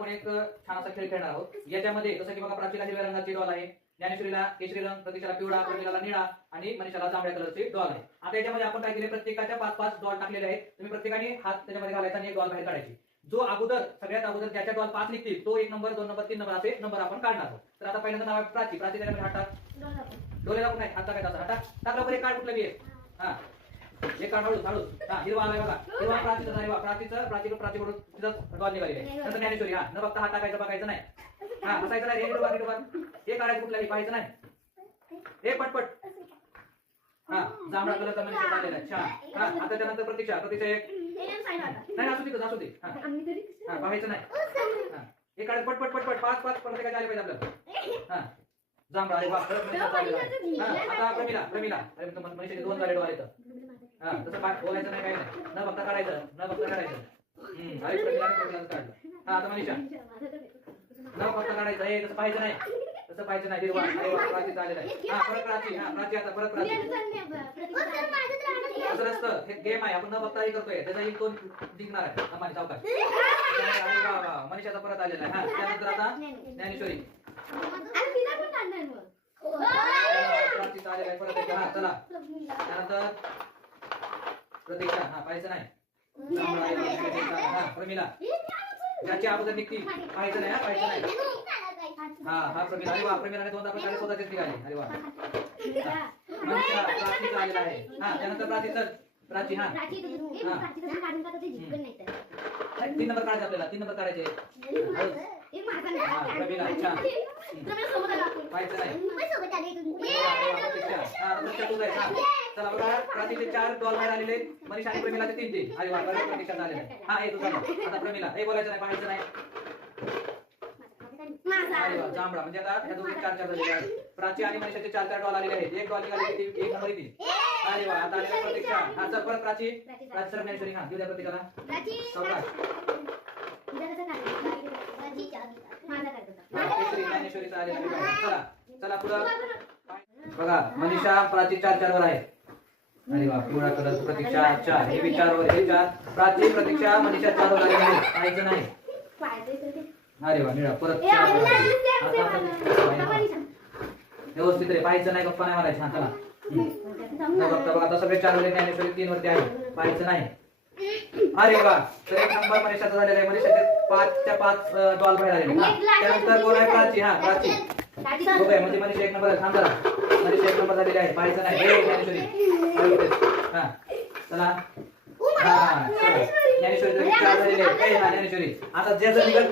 आपण एक छान असा खेळ खेळणार आहोत. याच्यामध्ये जसं की बघा प्राचीला हिरव्या रंगाची डॉल आहे, ज्ञानेश्वरीला केशरी रंग, प्रतीक्षाला पिवळा, प्रमिलाला निळा आणि मनीषाला जांभळ्या कलरची डॉल आहे. आता याच्यामध्ये आपण काय केले, प्रत्येकाच्या 5-5 डॉल टाकलेले आहेत. तुम्ही प्रत्येकाने हात त्याच्यामध्ये घालायचा आणि एक डॉल बाहेर काढायची. जो अगोदर सगळ्यात अगोदर ज्याच्या डॉल 5 निघतील तो 1 नंबर, 2 नंबर, 3 नंबर असे नंबर आपण काढणार आहोत. तर आता पहिल्यांदा नाव आहे प्राची. प्राची त्याच्यामध्ये हात टाक. डोळे लागून नाही, हात टाकायचा असा. हात टाक लवकर. एक कार्ड कुठलं बी आहे. हा एक कार्ड हळूच हळूच. हा हिरवा आलाय बघा. हिरवा प्राचीचा झाला. प्राचीकडून तिथं डॉल निघालेली आहे. नंतर ज्ञानेश्वरी. हा न बघता हात टाकायचा, बघायचं नाही. हा हसायचं नाही. हे काढायचं कुठलंही पाहायचं नाही. हे पटपट. हा जांभळा कलरचा मनीषा आलेला आहे. छान. हा आता त्यानंतर प्रतीक्षा. प्रतीक्षा एक नाही असू दे, असू दे. हा पाहायचं नाही. हा हे काढ पटपट पटपट. 5-5 प्रत्येकाचे आले पाहिजे आपल्याला. हा जांभळा. अरे वा. आता प्रमिला. अरे मनीषाचे 2 झाले डोळे. हा तसं बोलायचं नाही, काही नाही. न बघता काढायचं, न बघता काढायचं. अरे प्रमिलाने काढलं. हा आता मनीषा न बघता काढायचं. हे तसं पाहायचं नाही, तसं पाहायचं नाही. हिरवा. अरे वा प्राची आलेला आहे. हा परत प्राची. हा प्राची आता परत प्राची. असं नसतं, हे गेम आहे. आपण न बघता हे करतोय. त्याचा एक 2 जिंकणार आहे. अमानी सावकाश. अरे वा वा. मनीषाचा परत आलेला आहे. हा त्यानंतर आता ज्ञानेश्वरी. प्राची आलेला आहे परत एक. हा चला त्यानंतर प्रतीक्षा. हा पाहायचं नाही. हा प्रमिला. ज्याची अगोदर निघतील पाहायचं नाही. हा पाहायचं नाही. हा प्रमिला. अरे वा. प्रमिलाने 2 दाखल स्वतःचेच निघाले. अरे वा. मनीषा प्राचीचा आलेला आहे. हा त्यानंतर प्राची. हा 3 नंबर काढायचे आपल्याला. 3 नंबर काढायचे. हा प्रमिला. अच्छा पाहायचं नाही. चला बघा प्राचीचे 4 डॉल बाहेर आलेले. मनीषा आणि प्रमिलाचे 3. अरे वा. प्रतीक्षा आलेला आहे. हा हे तुझा. आता प्रमिला. हे बोलायचं नाही, पाहायचं नाही. अरे वा. जांभळा. म्हणजे आता ह्या दोघी 4-4 झालेले आहेत. प्राची आणि मनीषाचे 4-4 डॉल आलेले आहेत. एक डॉल निघाले, 1 नंबर येतील. अरे वा. आता आलेला प्रतीक्षा. हा चल परत प्राची. सर ज्ञानेश्वरी. हा घेऊ द्या प्रतीक्षाला. ज्ञानेश्वरीचा आलेला. चला पुढं बघा. मनीषा प्राची 4-4 वर आहे. अरे वा. पिवळा कलर प्रतीक्षा 4. हे बी 4 वर. हे 4. प्राची प्रतीक्षा मनीषा 4 वर आलेली आहे. पाहायचं नाही. अरे वा. निळा परत 4 व्यवस्थित रे. पाहायचं नाही, गप्पा नाही मारायचं. हा चला बघता बघा आता सगळे 4 वर. ज्ञानेश्वरी 3 वरती आहे. पाहायचं नाही. अरे वा. तर 1 नंबर मनीषाचा झालेला आहे. मनीषाचे 5च्या 5 डॉल बाहेर आलेले. त्यानंतर कोण आहे प्राची. हा प्राची बघूया. म्हणजे मनीषा 1 नंबर. थांब जरा. मनीषा 1 नंबर झालेली आहे. पाहायचं नाही. हे ज्ञानेश्वरी. हा चला. हा ज्ञानेश्वरी 4 झालेले आहे. ज्ञानेश्वरी आता ज्याचं निघत